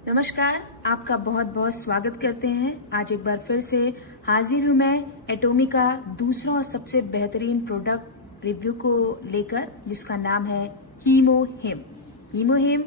नमस्कार, आपका बहुत बहुत स्वागत करते हैं। आज एक बार फिर से हाजिर हूं मैं एटोमी का दूसरा और सबसे बेहतरीन प्रोडक्ट रिव्यू को लेकर, जिसका नाम है हीमोहिम। हीमोहिम,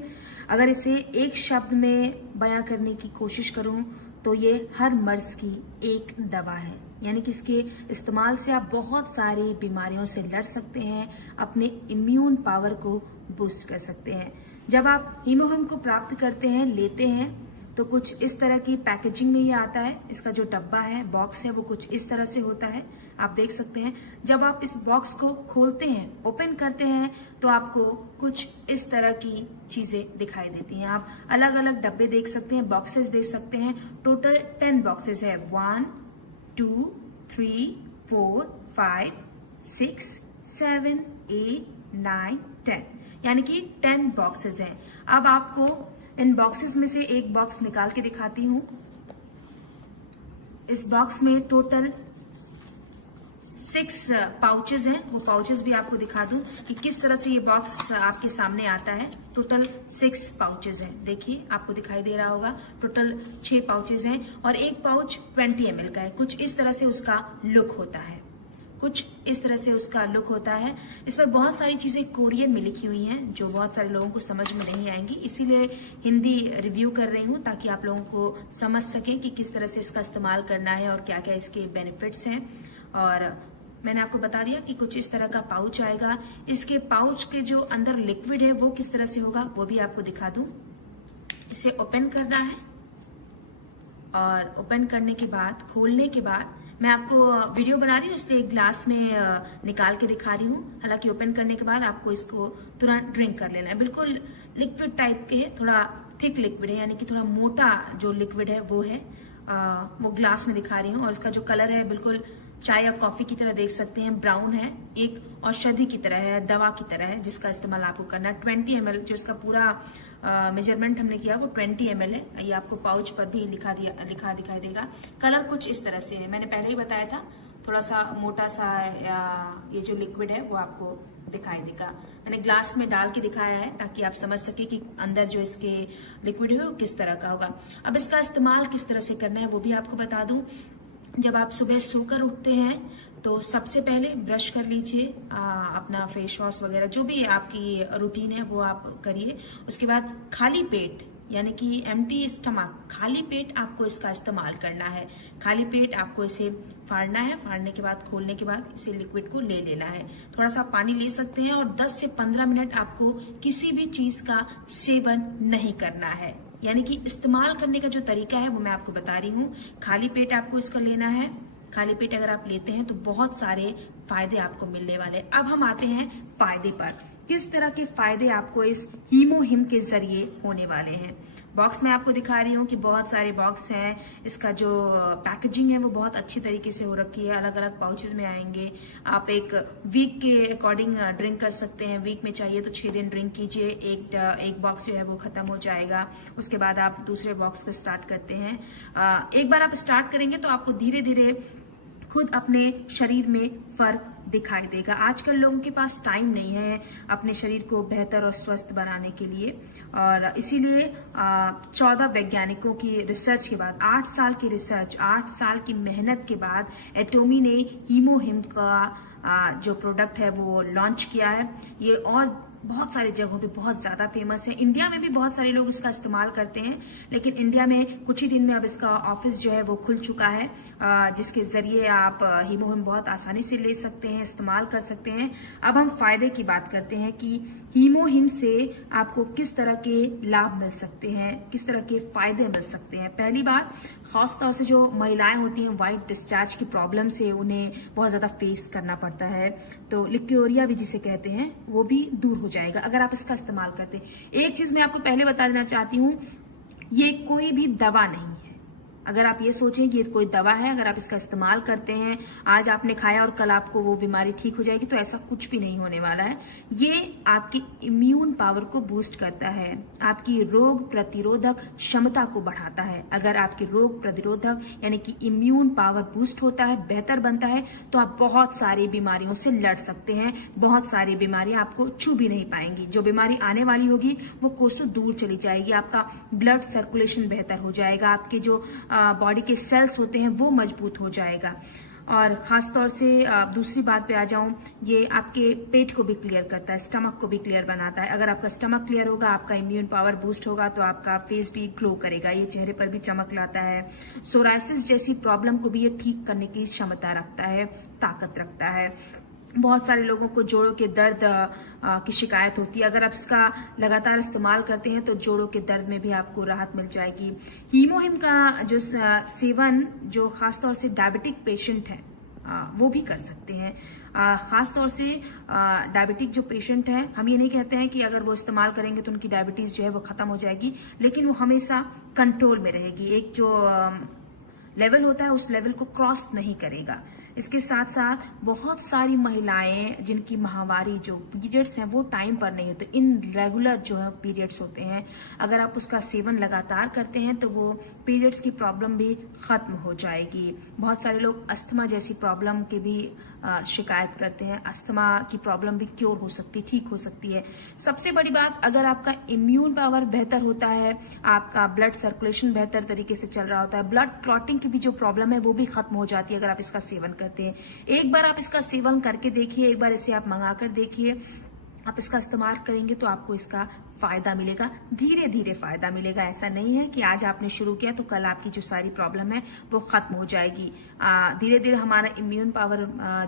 अगर इसे एक शब्द में बयां करने की कोशिश करूं तो ये हर मर्ज की एक दवा है। यानी कि इसके इस्तेमाल से आप बहुत सारी बीमारियों से लड़ सकते हैं, अपने इम्यून पावर को बूस्ट कर सकते हैं। जब आप हीमोहिम को प्राप्त करते हैं, लेते हैं, तो कुछ इस तरह की पैकेजिंग में ये आता है। इसका जो डब्बा है, बॉक्स है, वो कुछ इस तरह से होता है, आप देख सकते हैं। जब आप इस बॉक्स को खोलते हैं, ओपन करते हैं, तो आपको कुछ इस तरह की चीजें दिखाई देती हैं। आप अलग अलग डब्बे देख सकते हैं, बॉक्सेस देख सकते हैं। टोटल 10 बॉक्सेस है। 1 2 3 4 5 6 7 8 9 10, यानी कि 10 बॉक्सेस हैं। अब आपको इन बॉक्सेस में से एक बॉक्स निकाल के दिखाती हूं। इस बॉक्स में टोटल 6 पाउचेस हैं। वो पाउचेस भी आपको दिखा दूं कि किस तरह से ये बॉक्स आपके सामने आता है। टोटल 6 पाउचेस हैं। देखिए, आपको दिखाई दे रहा होगा। टोटल 6 पाउचेस हैं और एक पाउच 20 ml का है। कुछ इस तरह से उसका लुक होता है। इस पर बहुत सारी चीजें कोरियन में लिखी हुई हैं, जो बहुत सारे लोगों को समझ में नहीं आएंगी। इसीलिए हिंदी रिव्यू कर रही हूं, ताकि आप लोगों को समझ सकें कि किस तरह से इसका इस्तेमाल करना है और क्या क्या इसके बेनिफिट्स हैं। और मैंने आपको बता दिया कि कुछ इस तरह का पाउच आएगा। इसके पाउच के जो अंदर लिक्विड है वो किस तरह से होगा, वो भी आपको दिखा दूं। इसे ओपन करना है और ओपन करने के बाद, खोलने के बाद, मैं आपको वीडियो बना रही हूँ इसलिए एक ग्लास में निकाल के दिखा रही हूँ। हालांकि ओपन करने के बाद आपको इसको तुरंत ड्रिंक कर लेना है। बिल्कुल लिक्विड टाइप के है, थोड़ा थिक लिक्विड है, यानी कि थोड़ा मोटा जो लिक्विड है वो है। वो ग्लास में दिखा रही हूँ। और इसका जो कलर है बिल्कुल चाय या कॉफी की तरह देख सकते हैं, ब्राउन है। एक औषधि की तरह है, दवा की तरह है, जिसका इस्तेमाल आपको करना है। 20 ml जो इसका पूरा मेजरमेंट हमने किया वो 20 ml है। ये आपको पाउच पर भी लिखा दिखाई देगा। कलर कुछ इस तरह से है, मैंने पहले ही बताया था। थोड़ा सा मोटा सा ये जो लिक्विड है वो आपको दिखाई देगा। मैंने ग्लास में डाल के दिखाया है ताकि आप समझ सके कि अंदर जो इसके लिक्विड है वो किस तरह का होगा। अब इसका इस्तेमाल किस तरह से करना है वो भी आपको बता दूं। जब आप सुबह सोकर उठते हैं तो सबसे पहले ब्रश कर लीजिए, अपना फेस वॉश वगैरह जो भी आपकी रूटीन है वो आप करिए। उसके बाद खाली पेट, यानी कि एम्प्टी स्टमक, खाली पेट आपको इसका इस्तेमाल करना है। खाली पेट आपको इसे फाड़ना है। फाड़ने के बाद, खोलने के बाद इसे लिक्विड को ले लेना है। थोड़ा सा पानी ले सकते हैं और 10 से 15 मिनट आपको किसी भी चीज का सेवन नहीं करना है। यानी कि इस्तेमाल करने का जो तरीका है वो मैं आपको बता रही हूँ। खाली पेट आपको इसका लेना है। खाली पेट अगर आप लेते हैं तो बहुत सारे फायदे आपको मिलने वाले। अब हम आते हैं फायदे पर। किस तरह के फायदे आपको इस हीमोहिम के जरिए होने वाले हैं। बॉक्स में आपको दिखा रही हूँ कि बहुत सारे बॉक्स हैं। इसका जो पैकेजिंग है वो बहुत अच्छी तरीके से हो रखी है। अलग अलग पाउचेस में आएंगे। आप एक वीक के अकॉर्डिंग ड्रिंक कर सकते हैं। वीक में चाहिए तो 6 दिन ड्रिंक कीजिए। एक बॉक्स जो है वो खत्म हो जाएगा। उसके बाद आप दूसरे बॉक्स को स्टार्ट करते हैं। एक बार आप स्टार्ट करेंगे तो आपको धीरे धीरे खुद अपने शरीर में फर्क दिखाई देगा। आजकल लोगों के पास टाइम नहीं है अपने शरीर को बेहतर और स्वस्थ बनाने के लिए, और इसीलिए 14 वैज्ञानिकों की रिसर्च के बाद, 8 साल की रिसर्च, 8 साल की मेहनत के बाद एटोमी ने हीमोहिम का जो प्रोडक्ट है वो लॉन्च किया है। ये और बहुत सारी जगहों पे बहुत ज्यादा फेमस है। इंडिया में भी बहुत सारे लोग इसका इस्तेमाल करते हैं, लेकिन इंडिया में कुछ ही दिन में अब इसका ऑफिस जो है वो खुल चुका है, जिसके जरिए आप हीमोहिम बहुत आसानी से ले सकते हैं, इस्तेमाल कर सकते हैं। अब हम फायदे की बात करते हैं कि हीमोहिम से आपको किस तरह के लाभ मिल सकते हैं, किस तरह के फायदे मिल सकते हैं। पहली बात, खासतौर से जो महिलाएं होती हैं, व्हाइट डिस्चार्ज की प्रॉब्लम से उन्हें बहुत ज्यादा फेस करना पड़ता है, तो लिक्योरिया भी जिसे कहते हैं वो भी दूर हो जाएगा अगर आप इसका इस्तेमाल करते हैं। एक चीज मैं आपको पहले बता देना चाहती हूँ, ये कोई भी दवा नहीं है। अगर आप ये सोचें कि ये कोई दवा है, अगर आप इसका इस्तेमाल करते हैं, आज आपने खाया और कल आपको वो बीमारी ठीक हो जाएगी, तो ऐसा कुछ भी नहीं होने वाला है। ये आपकी इम्यून पावर को बूस्ट करता है, आपकी रोग प्रतिरोधक क्षमता को बढ़ाता है। अगर आपकी रोग प्रतिरोधक यानी कि इम्यून पावर बूस्ट होता है, बेहतर बनता है, तो आप बहुत सारी बीमारियों से लड़ सकते हैं। बहुत सारी बीमारियां आपको छू भी नहीं पाएंगी। जो बीमारी आने वाली होगी वो कोसों दूर चली जाएगी। आपका ब्लड सर्कुलेशन बेहतर हो जाएगा, आपके जो बॉडी के सेल्स होते हैं वो मजबूत हो जाएगा। और खास तौर से दूसरी बात पे आ जाऊं, ये आपके पेट को भी क्लियर करता है, स्टमक को भी क्लियर बनाता है। अगर आपका स्टमक क्लियर होगा, आपका इम्यून पावर बूस्ट होगा, तो आपका फेस भी ग्लो करेगा, ये चेहरे पर भी चमक लाता है। सोराइसिस जैसी प्रॉब्लम को भी ये ठीक करने की क्षमता रखता है, ताकत रखता है। बहुत सारे लोगों को जोड़ों के दर्द की शिकायत होती है। अगर आप इसका लगातार इस्तेमाल करते हैं तो जोड़ों के दर्द में भी आपको राहत मिल जाएगी। हीमोहिम का जो सेवन जो खासतौर से डायबिटिक पेशेंट है वो भी कर सकते हैं। खास तौर से डायबिटिक जो पेशेंट है, हम ये नहीं कहते हैं कि अगर वो इस्तेमाल करेंगे तो उनकी डायबिटीज जो है वो खत्म हो जाएगी, लेकिन वो हमेशा कंट्रोल में रहेगी। एक जो लेवल होता है उस लेवल को क्रॉस नहीं करेगा। इसके साथ साथ बहुत सारी महिलाएं जिनकी माहवारी जो पीरियड्स हैं वो टाइम पर नहीं होते, इनरेगुलर जो है पीरियड्स होते हैं, अगर आप उसका सेवन लगातार करते हैं तो वो पीरियड्स की प्रॉब्लम भी खत्म हो जाएगी। बहुत सारे लोग अस्थमा जैसी प्रॉब्लम के भी शिकायत करते हैं। अस्थमा की प्रॉब्लम भी क्योर हो सकती, ठीक हो सकती है। सबसे बड़ी बात, अगर आपका इम्यून पावर बेहतर होता है, आपका ब्लड सर्कुलेशन बेहतर तरीके से चल रहा होता है, ब्लड क्लॉटिंग की भी जो प्रॉब्लम है वो भी खत्म हो जाती है अगर आप इसका सेवन करते हैं। एक बार आप इसका सेवन करके देखिए, एक बार इसे आप मंगाकर देखिए, आप इसका इस्तेमाल करेंगे तो आपको इसका फायदा मिलेगा, धीरे धीरे फायदा मिलेगा। ऐसा नहीं है कि आज आपने शुरू किया तो कल आपकी जो सारी प्रॉब्लम है वो खत्म हो जाएगी। धीरे धीरे हमारा इम्यून पावर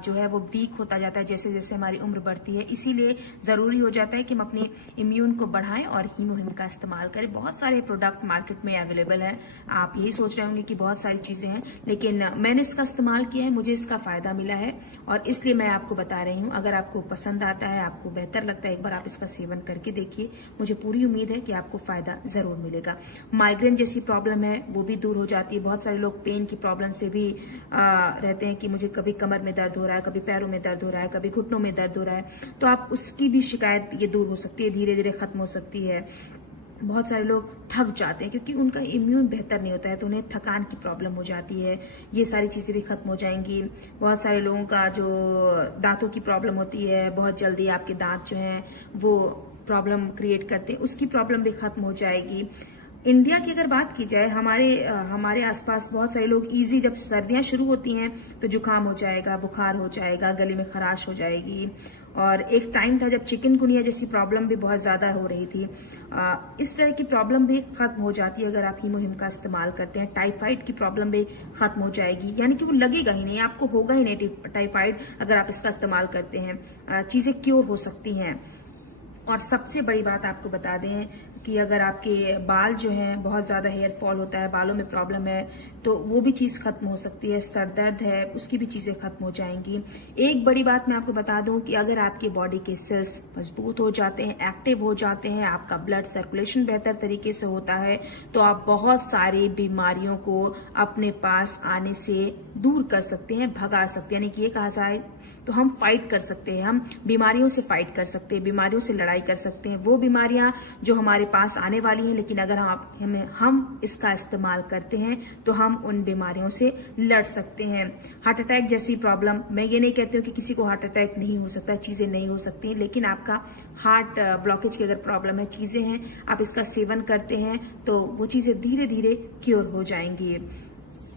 जो है वो वीक होता जाता है जैसे जैसे हमारी उम्र बढ़ती है। इसीलिए जरूरी हो जाता है कि हम अपने इम्यून को बढ़ाएं और हीमोहिम का इस्तेमाल करें। बहुत सारे प्रोडक्ट मार्केट में अवेलेबल है। आप यही सोच रहे होंगे कि बहुत सारी चीजें हैं, लेकिन मैंने इसका इस्तेमाल किया है, मुझे इसका फायदा मिला है और इसलिए मैं आपको बता रही हूँ। अगर आपको पसंद आता है, आपको बेहतर लगता है, एक बार आप इसका सेवन करके देखिए। मुझे पूरी उम्मीद है कि आपको फायदा जरूर मिलेगा। माइग्रेन जैसी प्रॉब्लम है वो भी दूर हो जाती है। बहुत सारे लोग पेन की प्रॉब्लम से भी रहते हैं कि मुझे कभी कमर में दर्द हो रहा है, कभी पैरों में दर्द हो रहा है, कभी घुटनों में दर्द हो रहा है, तो आप उसकी भी शिकायत ये दूर हो सकती है, धीरे धीरे खत्म हो सकती है। बहुत सारे लोग थक जाते हैं क्योंकि उनका इम्यून बेहतर नहीं होता है, तो उन्हें थकान की प्रॉब्लम हो जाती है। ये सारी चीजें भी खत्म हो जाएंगी। बहुत सारे लोगों का जो दांतों की प्रॉब्लम होती है, बहुत जल्दी आपके दांत जो हैं वो प्रॉब्लम क्रिएट करते हैं, उसकी प्रॉब्लम भी खत्म हो जाएगी। इंडिया की अगर बात की जाए, हमारे आसपास बहुत सारे लोग इजी, जब सर्दियां शुरू होती हैं तो जुकाम हो जाएगा, बुखार हो जाएगा, गले में खराश हो जाएगी। और एक टाइम था जब चिकनगुनिया जैसी प्रॉब्लम भी बहुत ज्यादा हो रही थी। इस तरह की प्रॉब्लम भी खत्म हो जाती है अगर आप हीमोहिम का इस्तेमाल करते हैं। टाइफाइड की प्रॉब्लम भी खत्म हो जाएगी, यानी कि वो लगेगा ही नहीं, आपको होगा ही नहीं टाइफाइड अगर आप इसका इस्तेमाल करते हैं। चीजें क्योर हो सकती हैं। और सबसे बड़ी बात आपको बता दें कि अगर आपके बाल जो हैं बहुत ज्यादा हेयर फॉल होता है, बालों में प्रॉब्लम है, तो वो भी चीज खत्म हो सकती है। सर दर्द है, उसकी भी चीजें खत्म हो जाएंगी। एक बड़ी बात मैं आपको बता दूं कि अगर आपके बॉडी के सेल्स मजबूत हो जाते हैं, एक्टिव हो जाते हैं, आपका ब्लड सर्कुलेशन बेहतर तरीके से होता है, तो आप बहुत सारी बीमारियों को अपने पास आने से दूर कर सकते हैं, भगा सकते हैं। यानी कि ये कहा जाए तो हम फाइट कर सकते हैं, हम बीमारियों से फाइट कर सकते हैं, बीमारियों से लड़ाई कर सकते हैं। वो बीमारियां जो हमारे पास आने वाली हैं, लेकिन अगर हम इसका इस्तेमाल करते हैं तो हम उन बीमारियों से लड़ सकते हैं। हार्ट अटैक जैसी प्रॉब्लम, मैं ये नहीं कहती हूँ कि किसी को हार्ट अटैक नहीं हो सकता, चीजें नहीं हो सकती, लेकिन आपका हार्ट ब्लॉकेज की अगर प्रॉब्लम है, चीजें हैं, आप इसका सेवन करते हैं तो वो चीजें धीरे धीरे क्योर हो जाएंगी।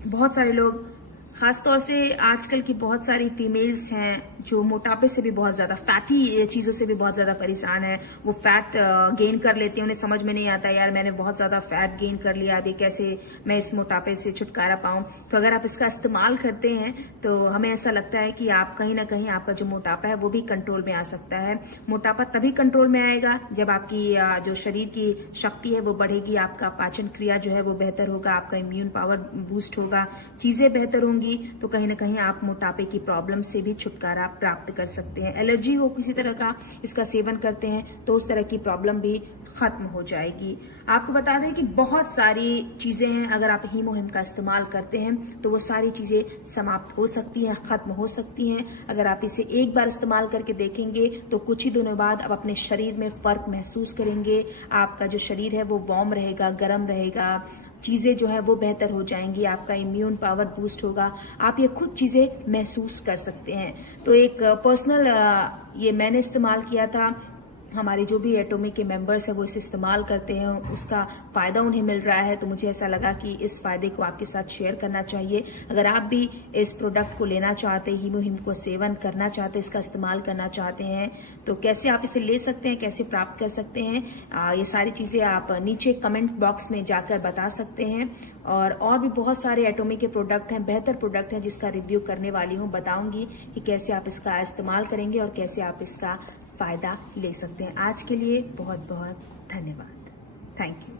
बहुत सारे लोग, खासतौर से आजकल की बहुत सारी फीमेल्स हैं जो मोटापे से भी बहुत ज्यादा, फैटी चीजों से भी बहुत ज्यादा परेशान है। वो फैट गेन कर लेते हैं, उन्हें समझ में नहीं आता यार मैंने बहुत ज्यादा फैट गेन कर लिया, अभी कैसे मैं इस मोटापे से छुटकारा पाऊं। तो अगर आप इसका इस्तेमाल करते हैं तो हमें ऐसा लगता है कि आप कहीं ना कहीं आपका जो मोटापा है वो भी कंट्रोल में आ सकता है। मोटापा तभी कंट्रोल में आएगा जब आपकी जो शरीर की शक्ति है वो बढ़ेगी, आपका पाचन क्रिया जो है वो बेहतर होगा, आपका इम्यून पावर बूस्ट होगा, चीजें बेहतर होंगी, तो कहीं ना कहीं आप मोटापे की प्रॉब्लम से भी छुटकारा प्राप्त कर सकते हैं। एलर्जी हो किसी तरह का, इसका सेवन करते हैं तो उस तरह की प्रॉब्लम भी खत्म हो जाएगी। आपको बता दें कि बहुत सारी चीजें हैं, अगर आप हीमोहिम का इस्तेमाल करते हैं तो वो सारी चीजें समाप्त हो सकती हैं, खत्म हो सकती हैं। अगर आप इसे एक बार इस्तेमाल करके देखेंगे तो कुछ ही दिनों बाद आप अपने शरीर में फर्क महसूस करेंगे। आपका जो शरीर है वो वार्म रहेगा, गर्म रहेगा, चीजें जो है वो बेहतर हो जाएंगी, आपका इम्यून पावर बूस्ट होगा, आप ये खुद चीजें महसूस कर सकते हैं। तो एक पर्सनल ये मैंने इस्तेमाल किया था, हमारे जो भी एटॉमिक के मेंबर्स हैं वो इसे इस्तेमाल करते हैं, उसका फायदा उन्हें मिल रहा है, तो मुझे ऐसा लगा कि इस फायदे को आपके साथ शेयर करना चाहिए। अगर आप भी इस प्रोडक्ट को लेना चाहते हैं, हीमोहिम को सेवन करना चाहते हैं, इसका इस्तेमाल करना चाहते हैं, तो कैसे आप इसे ले सकते हैं, कैसे प्राप्त कर सकते हैं, ये सारी चीजें आप नीचे कमेंट बॉक्स में जाकर बता सकते हैं। और भी बहुत सारे एटॉमिक के प्रोडक्ट हैं, बेहतर प्रोडक्ट हैं, जिसका रिव्यू करने वाली हूँ, बताऊंगी कि कैसे आप इसका इस्तेमाल करेंगे और कैसे आप इसका फायदा ले सकते हैं। आज के लिए बहुत बहुत धन्यवाद। Thank you.